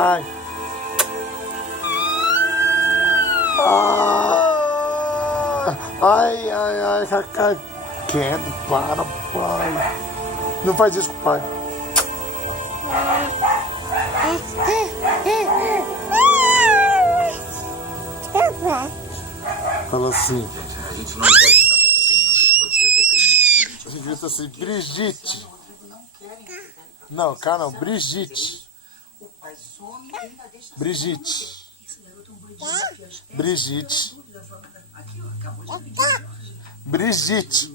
Ai. Ai, Cacá. Quieto, para, pai. Não faz isso com o pai. Fala assim. A gente grita assim, Brigitte. Não, cara, não, Brigitte. Brigitte. Brigitte. Brigitte.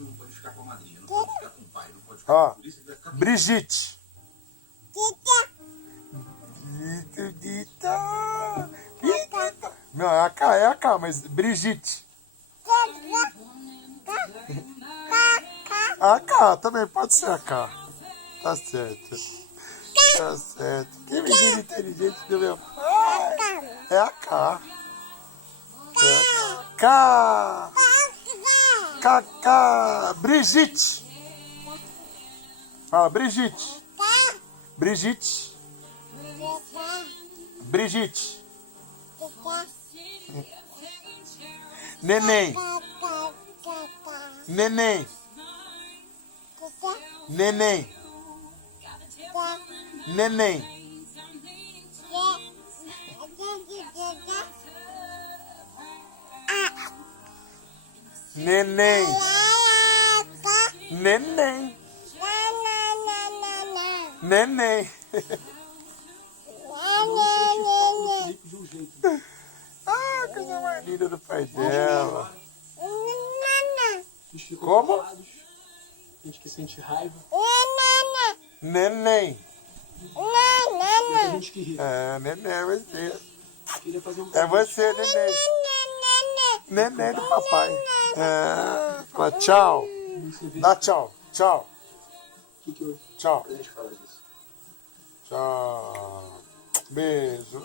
Ó, Brigitte. Não, é a K, mas Brigitte. A K, também pode ser a K. Tá certo. Tá certo. Que menino inteligente do meu pai. É a K. K. K. Brigitte. Fala, Brigitte. Brigitte. Brigitte. Neném. Neném. Neném. Neném. Neném. Neném. Neném. Ah, coisa mais linda do pai dela. Como? Gente que sente raiva. Neném. Tem gente que ri. É, neném, é você. Queria fazer um É você, neném. Neném do papai. É, fala tchau. Dá tchau. Tchau. que Tchau. a gente fala disso? Tchau. Beijo.